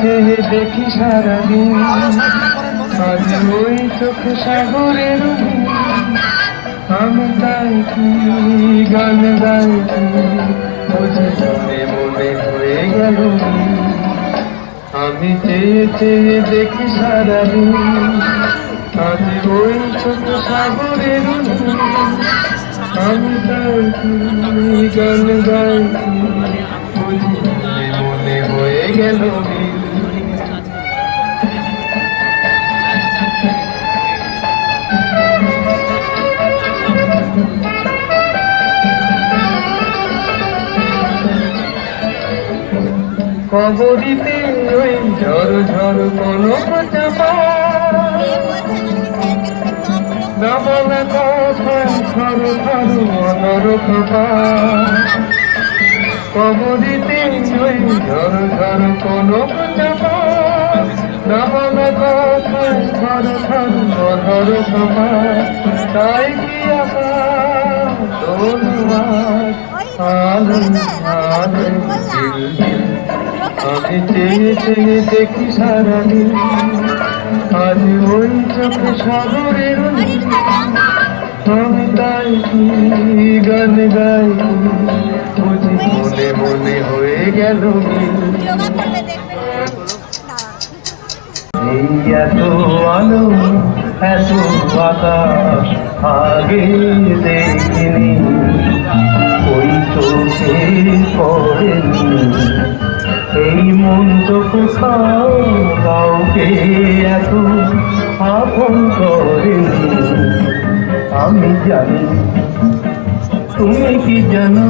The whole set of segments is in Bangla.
চেয়ে দেখি সারাদিন, আজ ওই চোখ সাগরের আমি তাই কি গান গাইছি, বুঝি মনে মনে হয়ে গেল। আমি চেয়ে চেয়ে দেখি সারাদিন, আজ ওই চোখ সাগরের আমি তাই কি গান গাইছি, বুঝি মনে মনে হয়ে গেল। কবরিতে ওই ঝড় ঝড় কোনো চাপা না বলা কথায় থর থর অনরক কবরিতে ওই ঝড় ঝড় কোনো চাপা না বলা কথায় থর থর অনরক তাই কি আশা তোমার আলো আলো আমি চেয়ে চেয়ে দেখি সারাদিন, আজ ওই চোখে সাগরের আমি তাই কি গান গাই, বুঝি মনে মনে হয়ে গেল। এই এত আলো এত বাতাস আগে দেখিনি, ওই চোখে পড়েনি, এই মন তো কোথাও কাউকে এত আপন করেনি। আমি জানি তুমি কি জানো,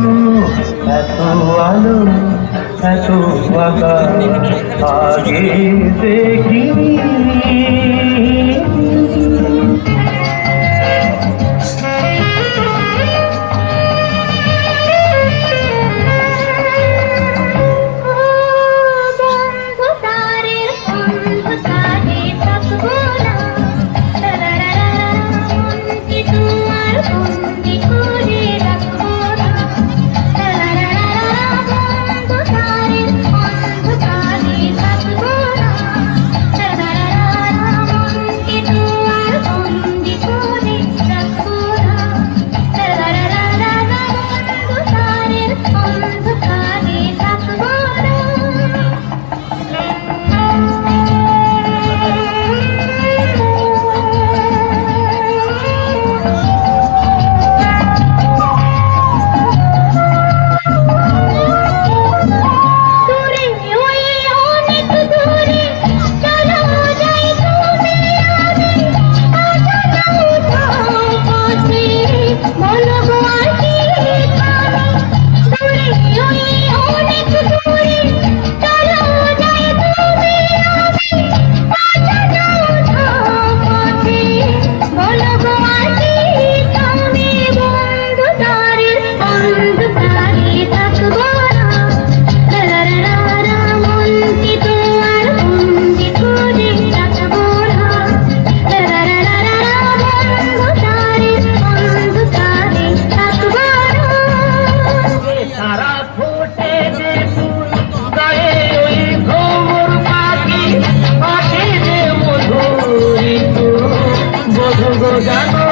এত আলো এত বাতাস আগে দেখিনি। জানো